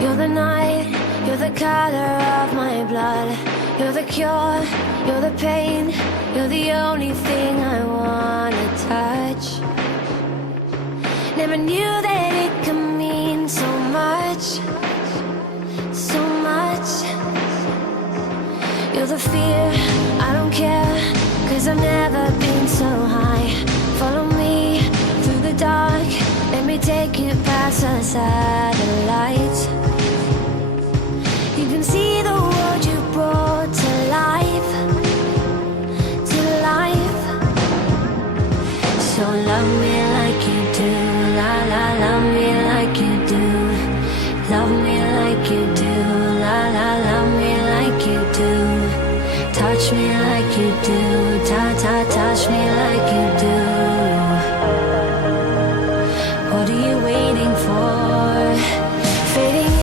You're the night, you're the color of my blood. You're the cure, you're the pain. You're the only thing I wanna touch. Never knew that it could mean so much, so much. You're the fear, I don't care, 'cause I've never been so high. Follow me through the dark, let me take you past the satellites. You can see the world you brought to life, to life. So love me like you do, la la, love me like you do. Love me like you do, la la, love me like you do. Touch me like you do.